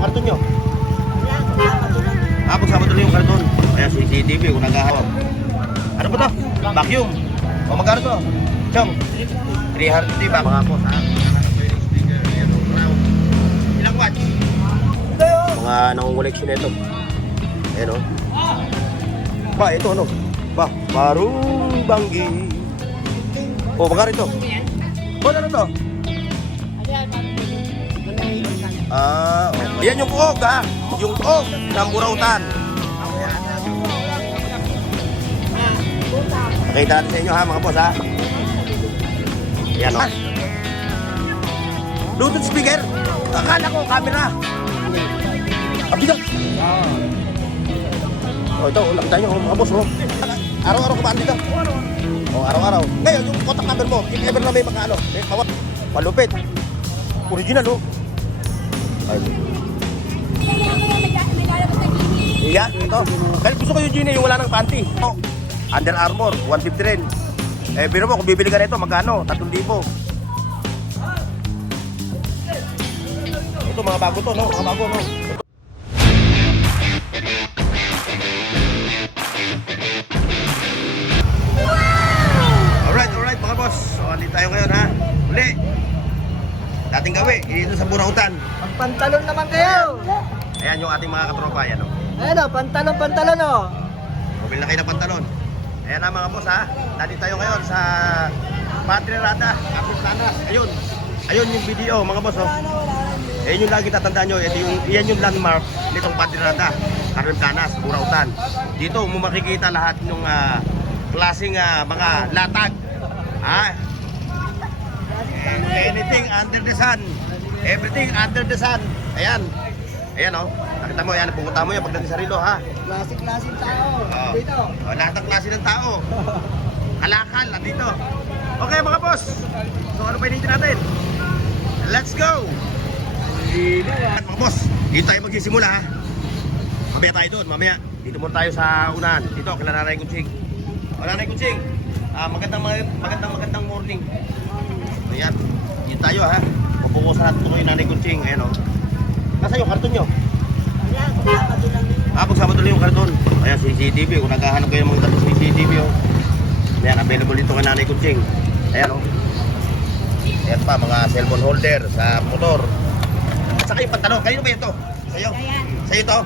yung karton nyo? Pag Sabado lang yung karton. Kaya CCTV kung naghahawak. Ano ba to? Vacuum. O magkano to? Chong? 300 ba? Mga po sa ilang watts? Mga nangunguleksyon na ito. Ayan o. Ba, ito ano? Ba, Marung Banggi. O, magkano ito? O, ano to? Yan yung og ha. Yung og ng burautan. Pakita natin sa inyo ha mga boss ha. Yan o. Bluetooth speaker. Akala ko camera. Abida. O ito, nakita nyo mga boss o. Araw-araw ka ba dito? O araw-araw. Ngayon yung contact number mo, if ever na may magkano, may kawat. Palupit. Original o. Yan, ito. Kaya gusto ko yung Gina, yung wala ng panty. Oh, Under Armour, 150 rin. Eh, biro mo, kung bibili ka nito, magkano? 3,000. Ito, mga bago to, no? Mga bago, no? Alright, mga boss. So, andito tayo ngayon, ha? Uli. Dating gawi, dito sa burautan. Pantalon naman kayo. Ayan yung ating mga katropa, yan, no? Ayan o, pantalon o. Bumili na kayo ng pantalon. Ayan na mga boss ha. Nandito tayo ngayon sa Padre Rada, Carmen. Ayun yung video mga boss oh. Ayan yung lagi tatandaan nyo. Yan yung landmark nitong Padre Rada, Carmen Planas, Burautan. Dito mo makikita lahat ng klaseng mga latag. Anything under the sun. Everything under the sun. Ayan. Ayan o. Nakita mo, yan, pupunta mo yan pagdating sa Rilo, ha? Klaseng tao. Dito. Lahat ng klase ng tao. Kalakal, dito. Okay, mga boss. So, ano pa hinihintay natin? Let's go! Mga boss, dito tayo magsisimula, ha? Mamaya tayo doon, mamaya. Dito muna tayo sa unahan. Dito, kila Nanay Kutsing. O, Nanay Kutsing, magandang morning. Ayan, dito tayo, ha? Pupukusan natin ito kayo, Nanay Kutsing. Ayan, o. Nasa yung karton nyo? Pag Sabado lang yung karton. Ayan, CCTV. Kung naghahanap kayo ng mga CCTV, oh. Ayan, available dito kay Nanay Kutsing. Ayan, oh. Ayan pa, mga cellphone holder sa motor. At saka yung pantalon. Kanino ba ito? Sa'yo? Sa'yo ito?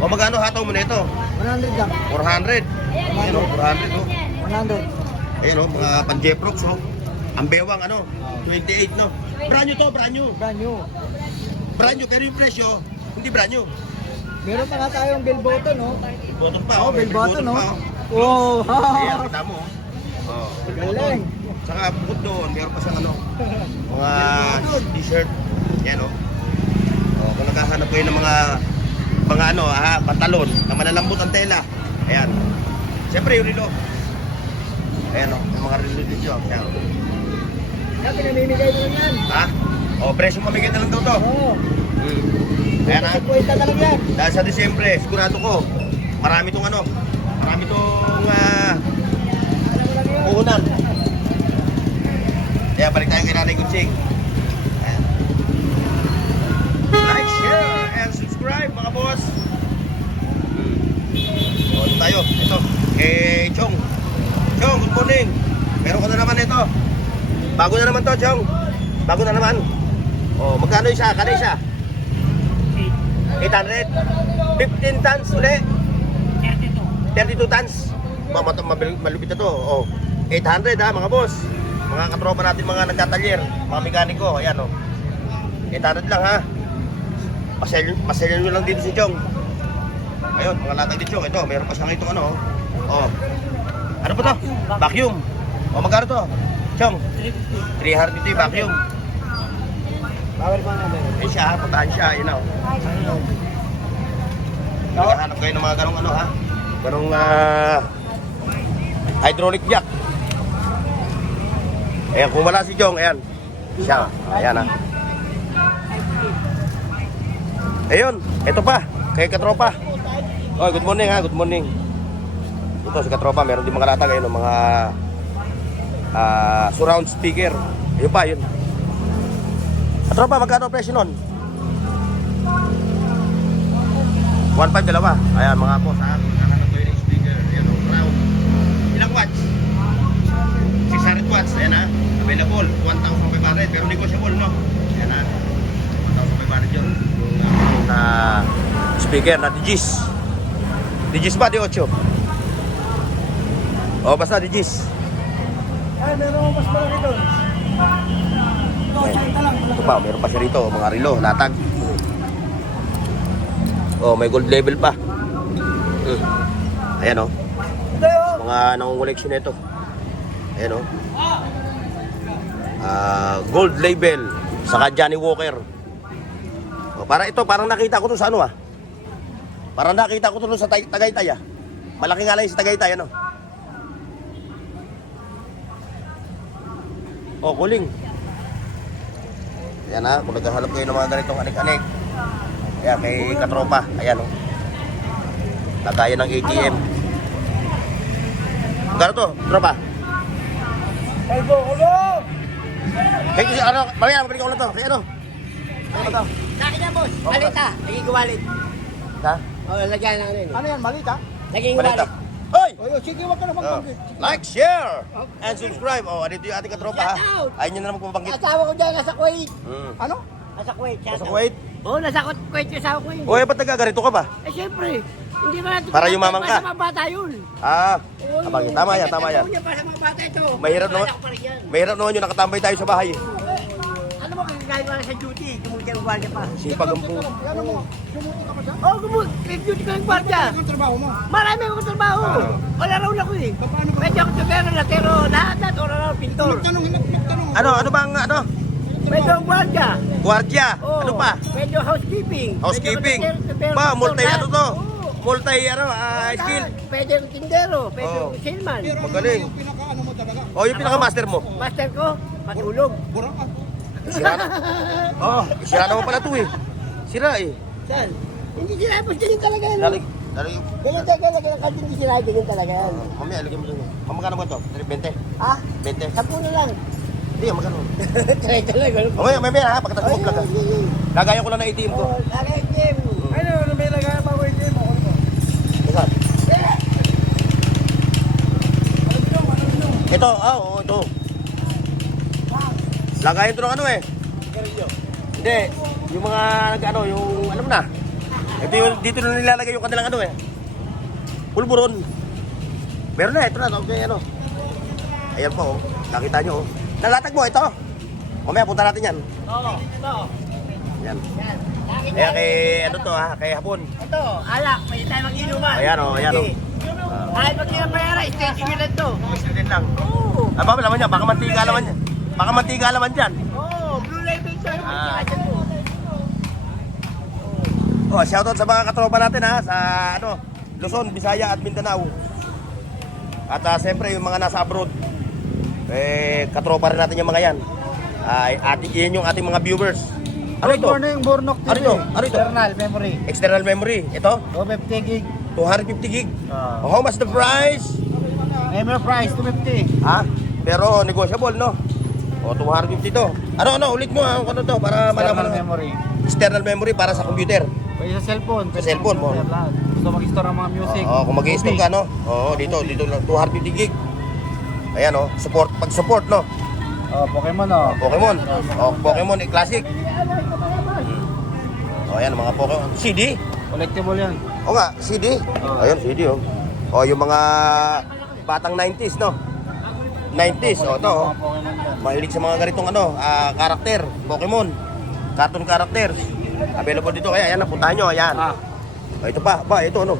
O magkano hataw mo na ito? 100 lang. 400. Ayan, oh. 400, oh. 100. Ayan, oh. Mga pan-Jeprox, oh. Ang bewang, ano? 28, no? Brand new to, brand new. Brand new. Brand new, pero yung presyo, hindi brand new. Meron pa nga tayong bell button, no? Button pa, Oh, may bell button, no? pa, Oh, Ayan, kita mo. Oh, galing. saka bukod doon, meron pa siyang ano, mga t-shirt. Yan, oh. Oh, kung naghahanap kayo ng mga ano, pantalon na malalambot ang tela. Ayan. Siyempre, yung rilo. Ayan, oh, yung mga rilo dito. Ayan. Yan, pinamimigay mo lang yan. Ha? O, presyo mamigay na lang daw to. Oo. Ayan, ha? Kwenta na lang yan. Dahil sa Disyembre, sigurado ko, marami tong ano, marami tong puhunan. Kaya balik tayo kay Nanay Kutsing. Ayan. Like, share, and subscribe mga boss. O, ito tayo. Ito, kay Chong. Chong, good morning. Meron ko na naman ito. Bago na naman to, Chong. Bago na naman. O, magkano isa? Kano isa? 800. 15 tons uli. 32 tons. Malupit na to. O, 800 ha mga boss. Mga katropa natin, mga nagtatalyer, mga mekaniko. Ayan o. 800 lang ha. Paselyo nyo lang dito si Chong. Ayun, mga latag ni Chong. Ito, meron pa siyang itong ano. O. Ano pa to? Vacuum. O, magkano to? Chong? 300 ito yung vacuum. Power pa nga meron. Ayun siya ha, puntahan siya. Yun o. Nakahanap kayo ng mga ganong ano ha. Ganong hydraulic jack. Ayan, kung wala si Chong, ayan. Siya, ayan ha. Ayun, ito pa, kay katropa. Oh, good morning ha, good morning. Ito si katropa, meron din mga latag ayun, mga surround speaker. Ayun pa, yun. Katropa, magkano presyo nun? 1.5 dalawa. Ayan mga boss ha. Nakahanap ko yung speaker. Ayan o, round. Ilang watts? 600 watts. Ayan ha. Available. 1,500. Pero negotiable no. Ayan ha. 1,500 yun. Yung na speaker na Digis. Digis ba? Di 8? O basta Digis. Ay, meron mas malaki doon. Ito pa, meron pa siya rito, mga relo, latag. Oh, may gold level pa. Ayan oh. Mga nangungoleksyon na ito. Ayan oh. Gold label, saka Johnny Walker. Oh, para ito, parang nakita ko to sa ano ah. Parang nakita ko to sa Tagaytay ah. Malaki nga lang yung sa Tagaytay ano. Oh, kuling. Ayan ha, kung naghahanap kayo ng mga ganitong anik-anik. Ayan, kay katropa. Ayan o. Lagayan ng ATM. Magkano to, tropa? Kalbo, kalbo! Kaya kasi ano, mamaya, mabalik ko ulit to. Kaya ano? Ano to? Sa akin na, boss. Malita. Naging wallet. Ha? O, lagyan na rin. Ano yan, malita? Naging Balita. wallet. Hoy! Oy, sige, wag ka na magbanggit. Like, share, and subscribe. Oh, andito yung ating katropa ha. Shout out! Ayun nyo na naman pumabanggit. Asawa ko dyan, nasa Kuwait. Ano? Nasa Kuwait. shout Sa out. Kuwait. Oo, nasa Kuwait yung asawa ko yun. O, ba't nagagarito ka ba? Eh, syempre. Hindi ba natin Para yumaman ka? Para sa mga bata yun. Ah, Oo, abangin. Tama yan, tama yan. Para sa mga bata ito. Mahirap naman. Anak pa rin yan. Mahirap naman yun, nakatambay tayo sa bahay. Ano mo kagagawa ka sa duty? Gumulong ang gwardiya pa. Sipag ang po. Ano mo? Sumuto ka pa siya? Oo, duty ko ng gwardiya. Ano ang trabaho mo? Marami akong trabaho. Wala raw ako eh. Paano ba? Pwede ako tubero na, pero lahat oras raw pintor. Magtanong. Ano bang, ano? Pwede akong gwardiya. Gwardiya. Oo. Ano pa? Pwede housekeeping. Housekeeping. Pwede Ba, ako multi ano to? Oo. Multi ano, skill. Pwede yung tindero, pwede Oo. yung salesman. Magaling. Yung pinaka-ano mo talaga? O, yung pinaka-master mo. Master ko, matulog. Burang ka. Sira na. Oh, sira naman pala to eh. Sira eh. Saan? Hindi sila, boss, ganyan talaga yan. Dalig. Dalig. Ganyan talaga yan, kahit hindi sila, ganyan talaga yan. Mamaya, alagyan mo dyan. Magkano ba ito? 20? Ha? 20? 10 na lang. Hindi, magkano? Try talaga. Mamaya ha, pagkatapos mo vlog ha. Lagayan ko lang ng ATM ko. Oh, lagay, Jim. Ano may lagay pa ko yung mo? Saan? Ito, oo, ito. Lagayan ito ng ano eh. Hindi, yung mga nag-ano, yung alam na. Ito yung, dito na nilalagay yung kanilang ano eh. Pulburon. Meron na, ito na, okay, ano. Ayan po, oh. Nakita nyo, oh. Nalatag mo, ito. Mamaya, punta natin yan. Oo, ito. Yan. Yan. Lagi Kaya na. kay, ano to ha, kay Hapon. Ito, alak, pwede tayo mag-inuman. Ayan, oh, ayan, oh. Ay, pag pinapayara, stretching nyo lang to. Din lang. Oo. Ah, ba, laman niya, baka mantiga laman niya. Baka mantiga laman dyan. Oo, blue label to. Yung Ah. pinakasyan mo. Oh, shoutout sa mga katropa natin ha, sa ano, Luzon, Visaya at Mindanao. At siyempre yung mga nasa abroad, katropa rin natin yung mga yan. Yan yung ating mga viewers. Ano ito? Morning, Bornok TV. Ano ito? Ano ito? Eternal memory. External memory. Ito? 250 gig. 250 gig. Oh, how much the price? Memory price, 250. Ha? Pero negotiable, no? O, 250 to. Ano, ulit mo ha, ano to, para Eternal malaman. memory. External memory para sa computer. Pwede sa cellphone. Sa cellphone mo. Lahat. Gusto mag-store ang mga music. Oo, kung mag-i-install ka, no? Oo, dito lang, 250 gig. Ayan, oh, pag-support, no? Oh, Pokemon oh. Pokemon. Oh, Pokemon Classic. Oh, ayan, mga Pokemon. CD? Collectible yan. O nga, CD. Ayun, CD, oh. Oh, yung mga batang 90s, no? 90s, oh, ito, oh. Mga Pokemon yan. Mahilig sa mga ganitong, ano, karakter, Pokemon. Cartoon characters. Available dito, kaya, ayan, napuntahan nyo, ayan. Ah. Oh, ito pa, ito, ano?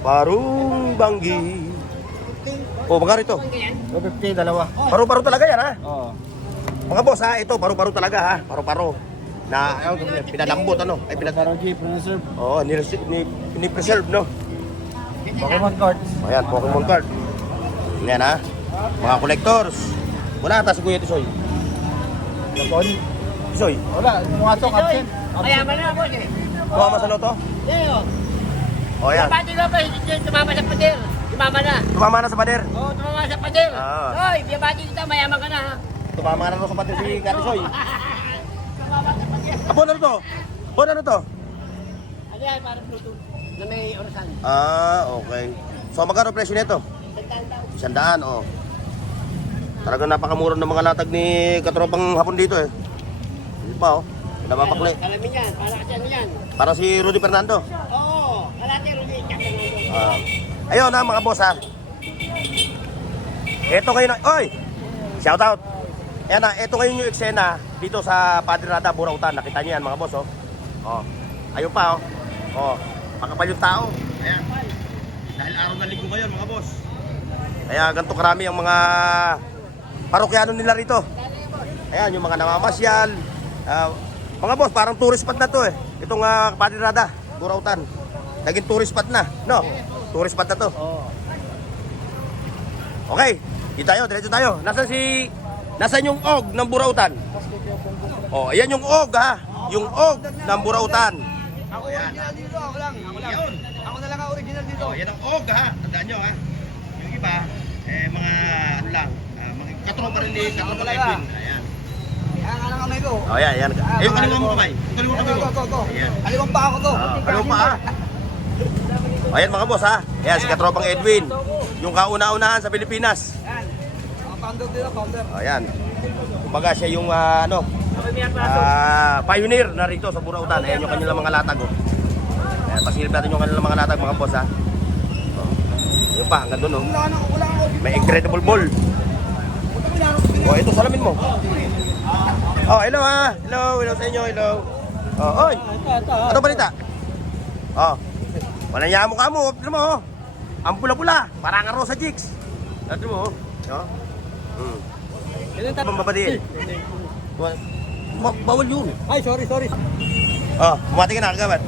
Parung Banggi. Oh, magkano ito? 250, dalawa. Paru-paro talaga yan, ha? Oo. Mga boss, ha? Ito, paru-paro talaga, ha? Paru-paro. Na, pinalambot, ano? Ay, Taro G, preserve. Oo, ni-preserve, no? Pokemon cards. Ayan, Pokemon card. Yan, ha? Mga collectors. Wala ata si Kuya Tisoy. Japon. Tisoy, Wala, mga tok absent. Mayaman na ako eh. kumama sa loto? Leo. O, ayan. Pati ka pa, hindi tumama sa pader. Tumama na. Tumama na sa pader. Oo, tumama sa pader. Ah. Hoy, biyabati kita, mayaman ka na ha. Tumama na rin sa pader si Kuya Tisoy. Tumama sa pader. Apon, ano to? Apon, ano to? Ano Ano yan, parang Bluetooth na may orasan. Ah, okay. So magkano presyo nito? Sandaan daw. 100, oh. Talagang napakamura ng mga latag ni katropang hapon dito eh. Hindi pa oh. Nababakli. Alamin yan, para kasi ano yan. Para si Rudy Fernando. Oo, kalate Rudy, tsaka Ah. Ayun na mga boss ha. Ito kayo na, oy! Shout out. Ayan na, ito kayo yung eksena dito sa Padre Rada, Burautan. Nakita niyo yan mga boss oh. Oh. Ayun pa oh. Oh. Makapal yung tao. Ayan. Dahil araw na linggo ngayon mga boss. Kaya ganito karami ang mga parokyano nila rito. Ayan, yung mga namamasyal. Mga boss, parang tourist spot na to eh. Itong Padre Rada, Burautan. Naging tourist spot na, no? Tourist spot na to. Okay, di tayo, diretso tayo. Nasaan yung og ng Burautan? Oh, ayan yung og ha. Yung og ng Burautan. Ako original dito, ako lang. Yun. Ako na lang ang original dito. Oh, yan ang og ha. Tandaan nyo ha. Yung iba, mga ano lang, mga katropa rin ni katropa talaga. Edwin. Ayan. Yan ka lang kamay ko. Oh, yan, yan. Eh, yung kaliwa mo kamay. Yung kaliwa kamay mo. Ito. Ayan. Aliwang pa ako to. Kaliwa pa ha. Oh, ayan mga boss ha. Ayan, si katropang Edwin. Yung kauna-unahan sa Pilipinas. Yan. Ang founder dito, founder. Oh, ayan. Kumbaga siya yung pioneer na rito sa Burautan. Ayan yung kanilang mga latag oh. Ayan, pasilip natin yung kanilang mga latag mga boss ha. Oh. Yun pa, hanggang doon oh. Wala ako. May incredible ball. Oh, ito salamin mo. Oh, hello ha. Hello sa inyo, hello. Oh, oy. Ano balita? Oh. Wala niya mukha mo, tignan mo oh. Ang pula-pula, parang ang Rosa Jigs. Tignan mo oh. Oh. Ano babadiin? Bawal yun. Ay, sorry. Oh, bumati ka na kagawad.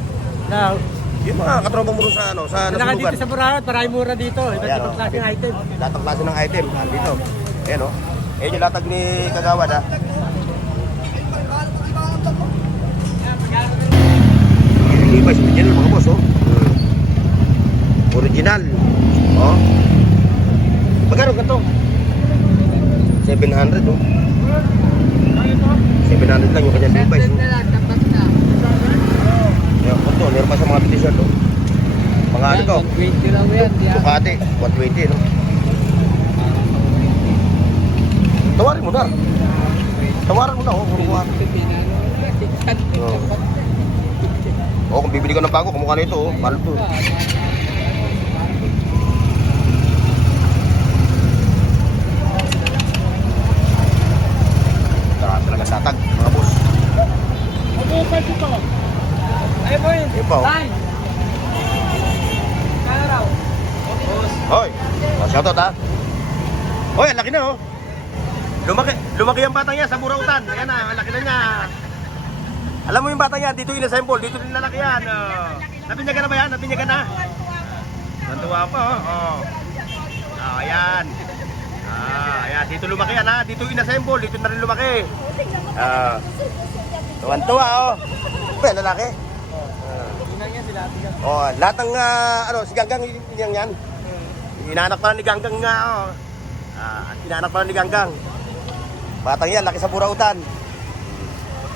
Now, Yung mga katropa mo rin sa ano, sa naka nasulugan. dito sa Burautan, maraming mura dito. Iba't Ayan, ibang oh. klaseng item. Lahat ng klase ng item, dito. Ayan o. Ayan yung latag ni Kagawad ha. Levi's original mga boss oh. Original. Oh. Magkano ganito? 700 oh. 700 lang yung kanyang Levi's oh. Ayan, ito, meron pa sa mga t-shirt oh. Mga ano to? 20 lang yan. Ducati, 120 no? Tawarin mo na. Tawarin mo na oh, puro kuha. Oh, kung bibili ka ng bago, kamukha nito oh, mahal to. Talaga satag, mga boss. Ay, boy. Ayun pa oh. Hoy, oh, shoutout ha. Hoy, ang laki na oh. Lumaki ang batang yan sa Burautan. Ayan na, ang laki na niya. Alam mo yung batang yan, dito in-assemble, dito din lalaki yan. Napinyagan na ba yan? Napinyagan na? Natuwa pa oh. Oh, ayan. Ayan, dito lumaki yan ha. Dito in-assemble, dito na rin lumaki. Tuwan-tuwa oh. Ba, lalaki? Oh, lahat ng si Ganggang yan. Inaanak pa ni Ganggang nga oh. Inaanak pa ni Ganggang. Batang yan, laki sa Burautan.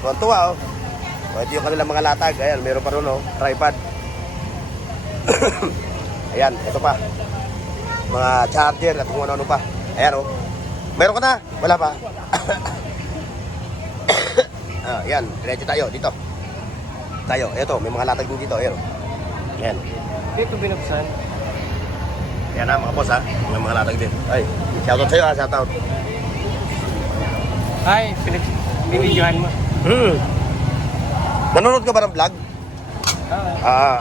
Tuwan-tuwa oh. O, ito yung kanilang mga latag. Ayan, meron pa rin oh, tripod. Ayan, ito pa. Mga charger at kung ano-ano pa. Ayan oh. Meron ka na? Wala pa. Ayan, diretso tayo dito. Ito, may mga latag din dito. Ayan oh. Ayan. Dito binuksan. Ayan na mga boss ha. May mga latag din. Ay, shoutout sa'yo ha, shoutout. Ay, binidyohan mo. Nanonood ka ba ng vlog?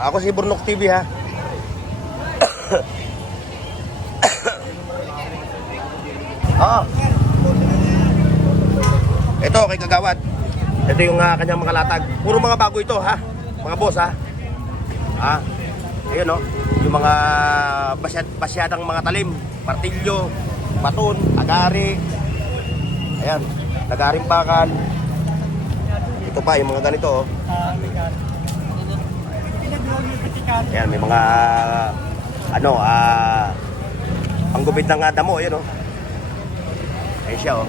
Ako si Burnok TV ha. Ito kay Kagawad. Ito yung kanyang mga latag. Puro mga bago ito ha. Mga boss ha. Ayun oh. Yung mga basyadang mga talim. Martilyo, baton, agari. Ayan. Nagaring bakal. Ito pa yung mga ganito oh. Ayan, may mga panggupit ng damo, yun oh. Ayan siya oh.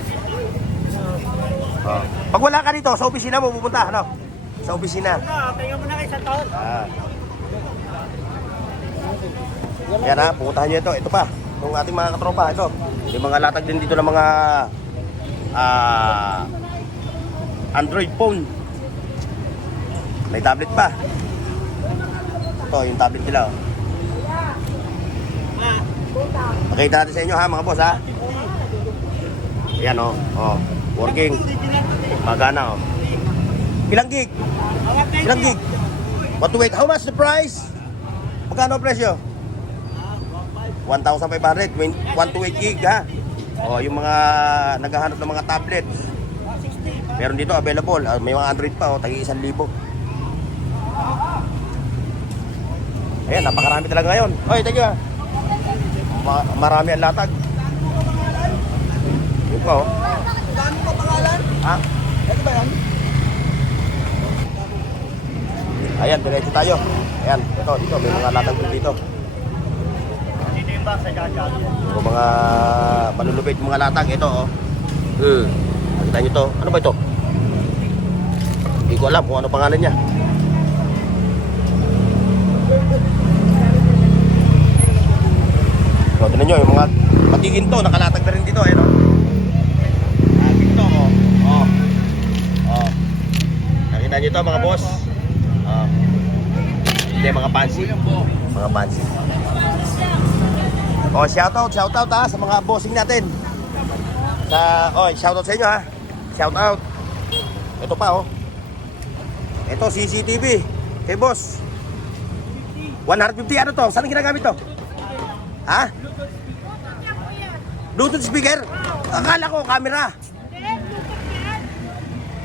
Pag wala ka dito, sa opisina mo pupunta, ano? Sa opisina. Tingnan mo na kayo sa taon. Yan ha, pupuntahan nyo ito. Ito pa, yung ating mga katropa. Ito, yung mga latag din dito ng mga Android phone. May tablet pa. Ito, yung tablet nila. Oh. Pakita natin sa inyo ha, mga boss ha. Ayan oh, working. Magana oh. Ilang gig? Ilang gig? What to wait? How much the price? Magkano ang presyo? 1,500, 128 gig ha. Oh, yung mga naghahanap ng mga tablets. Meron dito available. May mga Android pa oh, tagi 1,000. Ayan, napakarami talaga ngayon. Oy, thank you ha. Marami ang latag. Yun pa oh. Dami pa pangalan? Ha? Ito ba yan? Ayan, diretso tayo. Ayan, dito, may mga latag din dito. Dito yung box sa Jaja. Yung mga malulupit mga latag, ito oh. Nakita nyo to. Ano ba ito? Hindi ko alam kung ano pangalan niya. So, tinan nyo, yung mga patigin to, nakalatag na rin dito, ayun oh. Dito oh. Nakita nyo to mga boss. Hindi, mga fancy. Mga fancy. Oh, shoutout ha sa mga bossing natin. Shoutout sa inyo ha. Shoutout. Ito pa oh. Ito CCTV. Hey boss. 150 ano to? Saan ginagamit to? Ha? Bluetooth speaker? Akala ko camera.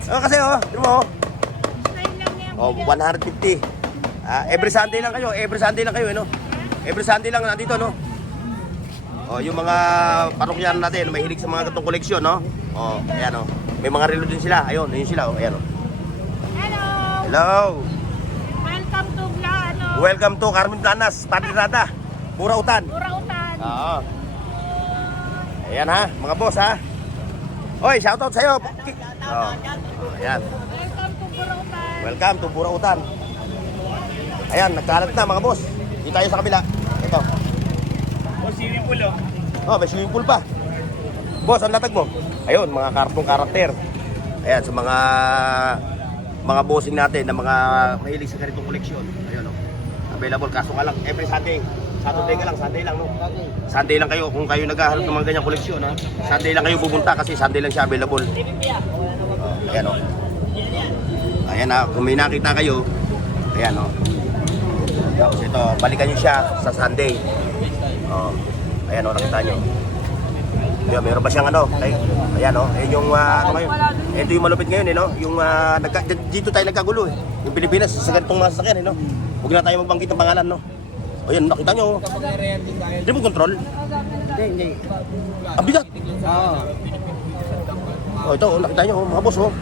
Kasi oh, tignan mo oh. 150. Every Sunday lang kayo, no? Every Sunday lang nandito, no? Oh, yung mga parokyan natin, mahilig sa mga gatong koleksyon, no? Oh, ayan, oh. May mga relo din sila. Ayun, yun sila, oh. Ayan, oh. Hello! Hello! Welcome to Blano! Welcome to Carmen Planas, Padrata, Burautan. Burautan! Oo. Ayan ha, mga boss ha. Oy, shoutout sa'yo. Oh, ayan. Welcome to Burautan! Welcome to Burautan. Ayan, nagkalat na mga boss. Dito tayo sa kabila. Ito. Swimming pool oh. Oh, may swimming pool pa. Boss, ang latag mo? Ayun, mga kartong karakter. Ayan, sa mga bossing natin na mga mahilig sa ganitong koleksyon. Ayun, oh. Available, kaso nga lang, every Sunday. Saturday ka lang, Sunday lang, no? Sunday lang kayo, kung kayo naghahanap ng mga ganyang koleksyon, ha? Sunday lang kayo pupunta kasi Sunday lang siya available. Ayan, oh. Ayan, kung may nakita kayo, ayan, oh. Tapos ito, balikan nyo siya sa Sunday. Oh. Ayan, oh, nakita nyo. Ayan, meron ba siyang ano? Ayan, oh. Ayan yung, ano ngayon? Ito yung malupit ngayon, no? Yung, dito tayo nagkagulo, eh. Yung Pilipinas, sa ganitong mga sasakyan, no? Huwag na tayo magbanggit ng pangalan, no? Ayan, nakita nyo. Hindi mo control? Hindi. Ang bigat. Oo. Oh, ito, nakita nyo, mga boss, oh.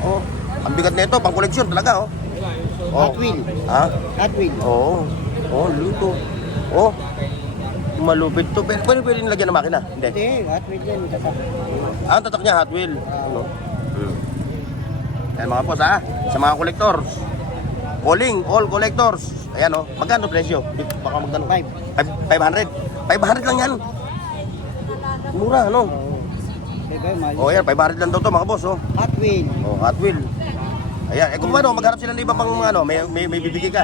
Oh, ang bigat na ito, pang koleksyon talaga, oh. Hot wheel. Ha? Hot wheel. Oo. Oh, luto. Oh. Malupit to. Pero pwede nilagyan ng makina? Hindi. Hindi, hot wheel yan. Ang tatak niya, Hot Wheel. Ano? Ayan mga boss, ha? Sa mga collectors. Calling, all collectors. Ayan, oh. Magkano presyo? Baka magkano? 500. 500 lang yan. Mura, ano? Oh, yan. 500 lang daw to mga boss, oh. Hot wheel. Oh, Hot Wheel. Ayan, kung ano, maghanap sila ng iba pang ano, may bibigay ka.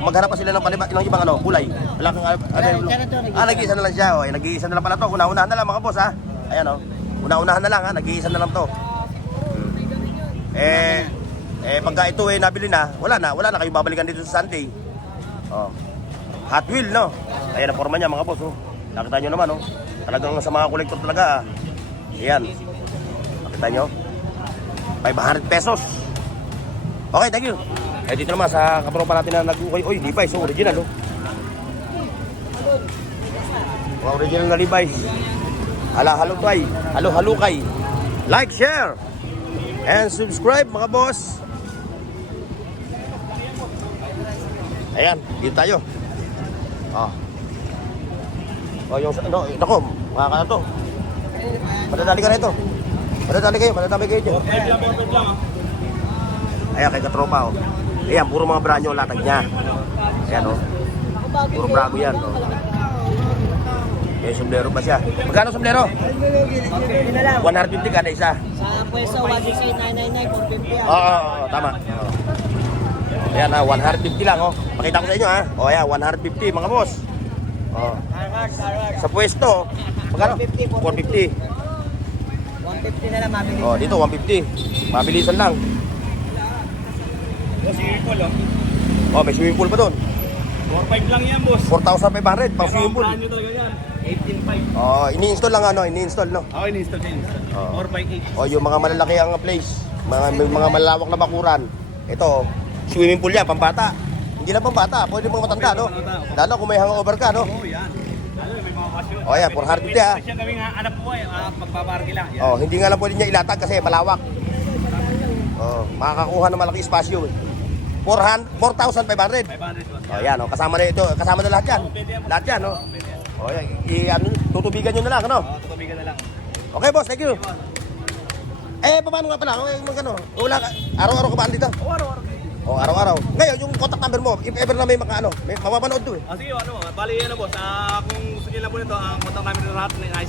Maghanap pa sila ng ibang ano, kulay. Wala kang nag-iisa na lang siya. Oh, nag-iisa na lang pala to. Una-unahan na lang mga boss, ha. Ayan, oh. Una-unahan na lang, ha. Nag-iisa na lang to. Pagka ito nabili na, wala na kayo babalikan dito sa Sunday. Oh. Hot Wheel, no. Ayan ang forma niya mga boss, oh. Nakita nyo naman, oh. Talagang sa mga kolektor talaga, ayan. Nakita nyo? 500 pesos. Okay, thank you. Dito naman sa kapropa natin na nag-ukoy. Levi's, original, oh. Original na Levi's. Halo-halukay. Like, share, and subscribe, mga boss. Ayan, dito tayo. Yung, nako, makakano to. Madadali ka na ito. Madadali kayo dyan. Ayan, kay katropa, oh. Ayan, puro mga brand new ang latag niya. Ayan, oh. Puro brago yan, oh. May sombrero pa siya. Magkano sombrero? Okay, na lang. 150 kada isa. Sa pwesto, 168,999, 450 yan. Oo, tama. Oo. Ayan, 150 lang, oh. Pakita ko sa inyo, ha. Oh, ayan, 150, mga boss. Oh. Carhartt. Sa pwesto, magkano? 450. 150 na lang, mabili. Oh, dito 150. Mabilisan lang. Swimming pool, oh. Oh, may swimming pool pa doon. 4.5 lang yan, boss. 4,500 pang swimming pool. Ano talaga yan? 18.5. Oh, ini-install lang ano, ini-install no. Okay, ni-install din. Oo. 4.8. Oh, yung mga malalaki ang place, may mga malalawak na bakuran. Ito, swimming pool yan, pambata. Hindi lang pambata, pwede mga matanda, no? Lalo kung may hangover ka, no? Oh, yan. Lalo, may mga okasyon. Oh, yan, 450 ha. Siya kami nga anak po, magpaparty lang. Yan. Oh, hindi nga lang pwede niya ilatag kasi malawak. Oh, makakakuha ng malaki espasyo. 4,500. 500 boss. Oh, yan, oh, kasama na ito, kasama na lahat yan. Lahat yan, no? Oh, yan, tutubigan nyo na lang, ano? Oo, tutubigan na lang. Okay, boss, thank you. Eh, paano nga pala? Wala ka, araw-araw ka ba dito? Oo, araw-araw. Oh, araw-araw. Ngayon, yung contact number mo, if ever na may may mapapanood doon. Sige, bali ano boss, kung gusto niyo lang po nito, ang contact namin na lahat ay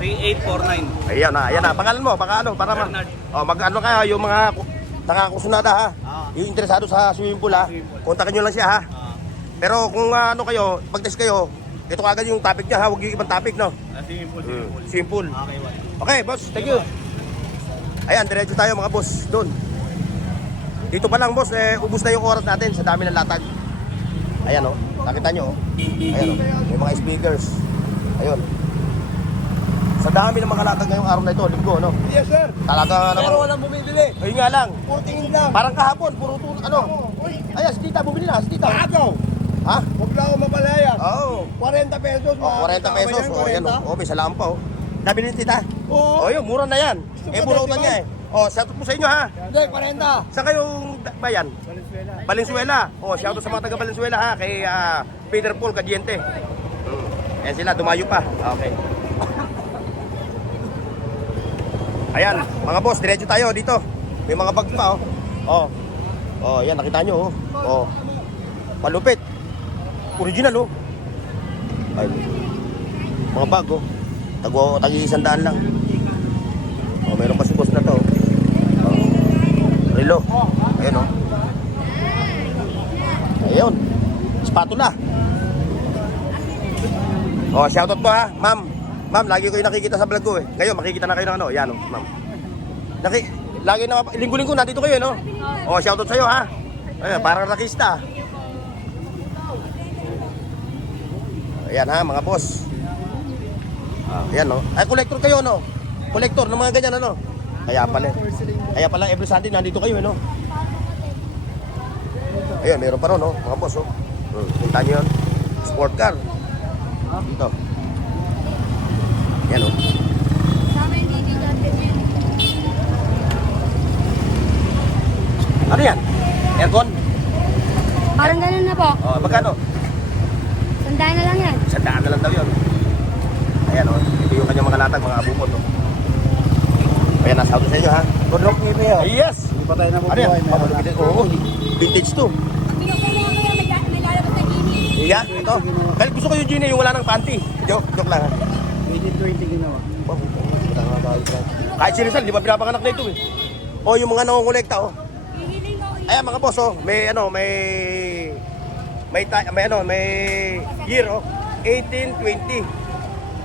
0919-256-3849. Ayan na. Pangalan mo, para Bernard. mag-ano kayo, yung mga nakakusunada ha. Yung interesado sa swimming pool ha. Kontakin nyo lang siya ha. Pero kung ano kayo, pag-test kayo, ito kagad yung topic niya ha, huwag yung ibang topic no. Swimming pool. Swimming pool. Okay, boss. Okay, boss, thank you. Ayan, diretso tayo mga boss, doon. Dito pa lang boss, ubus na yung oras natin sa dami ng latag. Ayan oh, nakita nyo oh. Ayan oh, may mga speakers. Ayun. Sa dami ng mga latag ngayong araw na ito, linggo no. Yes, sir. Talaga naman. Pero walang bumibili. Ayun nga lang. Puro tingin lang. Parang kahapon, puro ano. Ayan, si tita, bumili na, si tita. Agaw. Ha? Huwag lang ako mapalaya. Oo. 40 pesos. Oh, 40 pesos. Oh, ayan oh. Oh, may salaan pa oh. Nabili ni tita. Oo. Oh, yun, mura na yan. Burutan niya eh. Oh, shout out po sa inyo ha. Hindi, 40. Saan kayong bayan? Valenzuela. Oh, shout out sa mga taga Valenzuela ha, kay Peter Paul Cadiente. Ayan sila, dumayo pa. Okay. Ayan, mga boss, diretso tayo dito. May mga bag pa oh. Oh. Oh, yan nakita nyo oh. Oh. Palupit. Original oh. Ay. Mga bag oh. Tagi-100 lang. Oh, meron pa si boss na to. Oh. Relo. Ayun oh. Ayun. Spatula. Oh, shoutout po ha, ma'am. Ma'am, lagi ko yung nakikita sa vlog ko eh. Ngayon, makikita na kayo ng ano. Yan oh, ma'am. Lagi na, linggo-linggo nandito kayo, no? Oh, shoutout sa'yo ha. Ayun, parang rakista. Ayan ha, mga boss. Ayan no. Ay, collector kayo, no? Collector ng mga ganyan, ano? Kaya pala every Sunday nandito kayo, no? Ayun, meron pa ron, no? Mga boss, oh. Punta nyo yun. Sport car. Dito. Ayan, oh. Ano yan? Aircon? Parang ganun na po. Oh, magkano? Sandaan na lang yan. 100 na lang daw yun. Ayan, oh. Ito yung kanyang mga latag, mga abupot, oh. Ayan, nasa auto sa inyo, ha? Good luck nito yan. Yes! Hindi pa tayo Ano yan? nabubuhay. Mamalupit. Oo, vintage to. Pinukuha ko yung may lalabas na gini. Iya, ito. Kahit gusto ko yung Gini, yung wala ng panty. Joke lang, ha? 1820 ginawa. Kahit si Rizal, di ba pinapanganak na ito, eh? O, yung mga nangongolekta, oh. Hihiling ko. Ayan, mga boss, oh. May year, oh. 1820.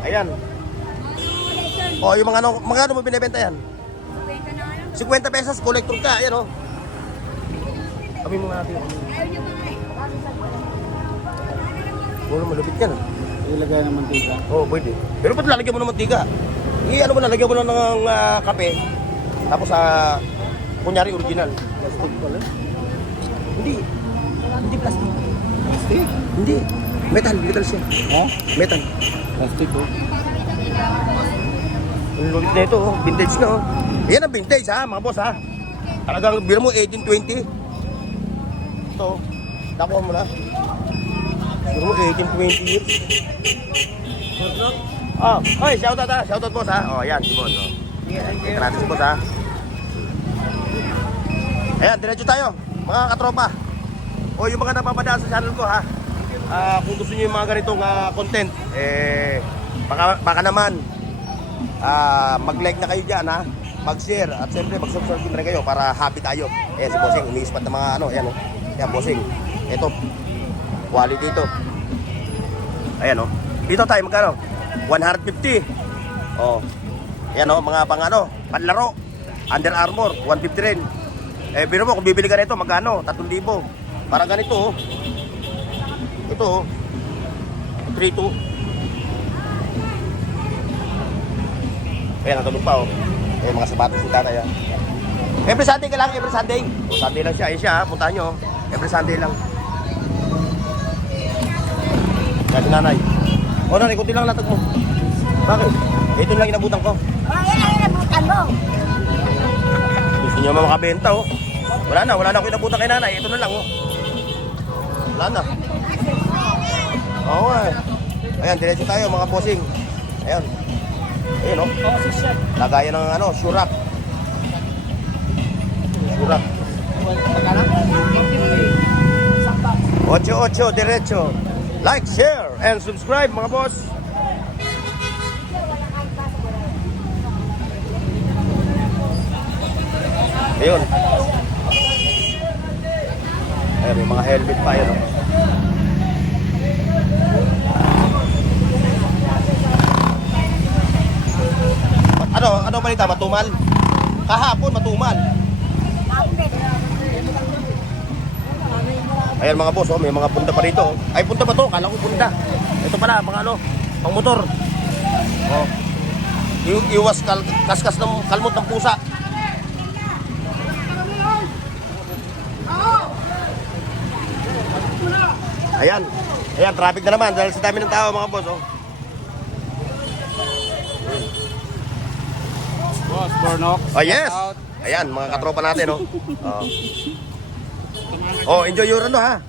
Ayan. O, yung mga magkano mo binibenta yan? Benta na nga lang. 50 pesos, collector ka. Ayan, oh. Kami mo natin. Ayaw niya pa nga eh. Puro malupit yan, ah. Ilagay ng mantika. Oo, pwede. Pero ba't lalagyan mo ng mantika? Ano mo na, lagyan mo na ng kape. Tapos, kunyari original. Plastic pala. Hindi. Hindi plastic. Plastic? Hindi. Metal siya. Ha? Metal. Plastic oh. Ang lupit na ito, oh. Vintage na, oh. Yan ang vintage, ha, mga boss, ha. Talagang, biro mo, 1820. Ito, nakuha mo na. Biro mo, 1820 years. Oh, oy, shoutout ha. Shoutout boss ha. Oh, yan si boss. Oh. Kita natin si boss ha. Ayan, diretso tayo, mga katropa. O yung mga napapadaan sa channel ko ha. Kung gusto niyo yung mga ganitong content, baka naman mag-like na kayo dyan ha. Mag-share at siyempre mag-subscribe din rin kayo para happy tayo. Si Bossing, iniispat ng mga ano, ayan o. Ayan, Bossing. Ito, quality ito. Ayan o. Dito tayo magkano? 150. Oh. Ayan o, mga pang ano, panlaro. Under Armour, 150 rin. Biro mo, kung bibili ka nito, magkano? 3,000. Parang ganito oh. Ito oh. 3,2. Ayan, natulog pa oh. Mga sapatos ni tatay ah. Every Sunday ka lang, every Sunday. Sunday lang siya, siya ha, puntahan nyo. Every Sunday lang. Kaya si nanay. Nanay, kunti lang latag mo. Bakit? Ito lang inabutan ko. Yan ang inabutan mo. Gusto nyo makabenta oh. Wala na ako inabutan kay nanay. Ito na lang oh. Wala na. Oo eh. Ayan, diretso tayo mga bossing. Ayan. Ayan oh. Lagayan ng ano, Shurak. Shurak. 8-8 diretso. Like, share, and subscribe mga boss. Ayun. Ayun, may mga helmet pa yun. Ano balita? Matumal? Kahapon, matumal. Ayan mga boss, may mga punta pa rito. Ay, punta ba to? Kala ko punta. Ito pala, mga ano, pang motor. Iwas kaskas ng kalmot ng pusa. Ayan. Ayan, traffic na naman dahil sa dami ng tao mga boss. Boss, Bornok. Oh yes. Ayan, mga katropa natin enjoy your ano ha.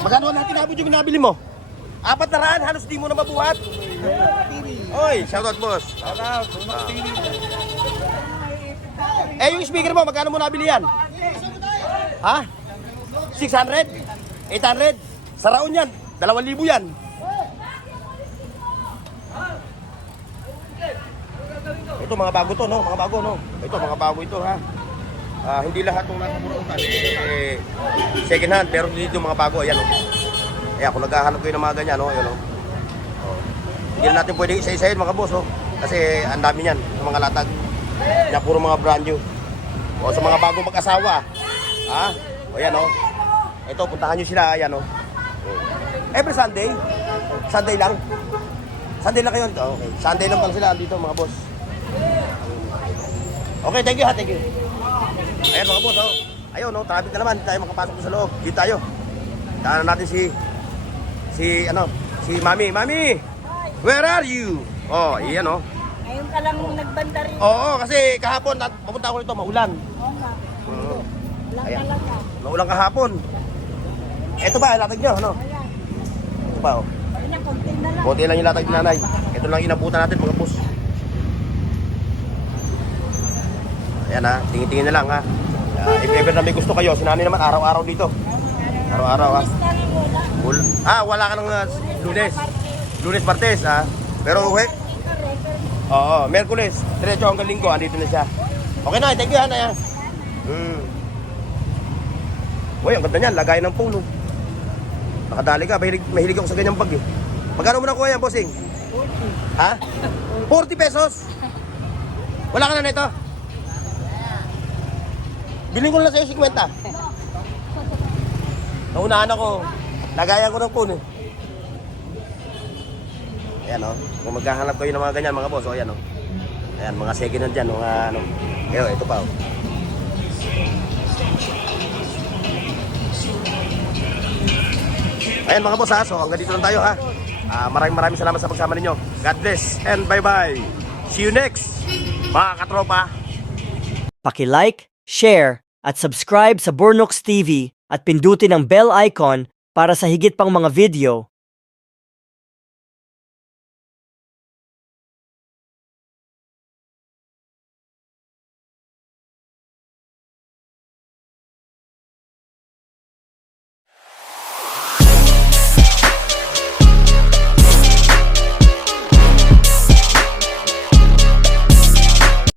Magkano natin abot yung binabili mo? 400, halos di mo na mabuhat. Oy, shoutout boss. Shoutout. Yung speaker mo, magkano mo nabili yan? Ha? 600? 800? Sa raon yan, 2,000 yan. Ito mga bago to, no? Mga bago, no? Ito, mga bago ito, ha? Hindi lahat ng nasa Burautan, second hand, pero dito mga bago, ayan, no? Ayan, kung naghahanap kayo ng mga ganyan, no? Ayan, no? Hindi na natin pwede isa-isahin, mga boss, no? Kasi ang dami yan, sa mga latag. Yan, puro mga brand new. O, sa mga bago mag-asawa, ha? O, ayan, no? Ito, puntahan nyo sila, ayan, no? Every Sunday? Sunday lang? Sunday lang kayo? Okay. Sunday lang pang sila dito mga boss. Okay, thank you ha, thank you. Ayan mga boss, ayun, traffic na naman. Hindi tayo makapasok sa loob. Dito tayo. Daanan natin si Mami. Mami! Where are you? Iyan Ngayon ka lang nagbanda rin. Oo, kasi kahapon, pupunta ako dito, maulan. Oo nga. Walang Ayan. talaga. Maulan kahapon. Ito ba, latag nyo, ano? Ayan. Ito ba, Ayan, konti na lang. Konti lang yung latag ni nanay. Ito lang inabutan natin mga boss. Ayan ha, tingin-tingin na lang ha. If ever na may gusto kayo, si nanay naman araw-araw dito. Araw-araw ha. Wala ka ng Lunes. Lunes, Martes ha. Pero Merkules, diretso hanggang Linggo, andito na siya. Okay na, thank you ha, Naya. Uy, ang ganda niyan, lagay ng phone. Nakadali ka, mahilig ako sa ganyang bag eh. Magkano mo nakuha yan, bossing? 40. Ha? 40 pesos? Wala ka na nito? Biling ko na sa'yo 50. Naunahan ako. Lagayan ko ng phone eh. Ayan kung maghahanap kayo ng mga ganyan mga boss, ayan Ayan, mga second hand dyan, mga ano. Ito pa Ayan mga boss ha, so hanggang dito lang tayo ha. Maraming salamat sa pagsama ninyo. God bless and bye-bye. See you next, mga katropa. Paki-like, share, at subscribe sa Bornox TV at pindutin ang bell icon para sa higit pang mga video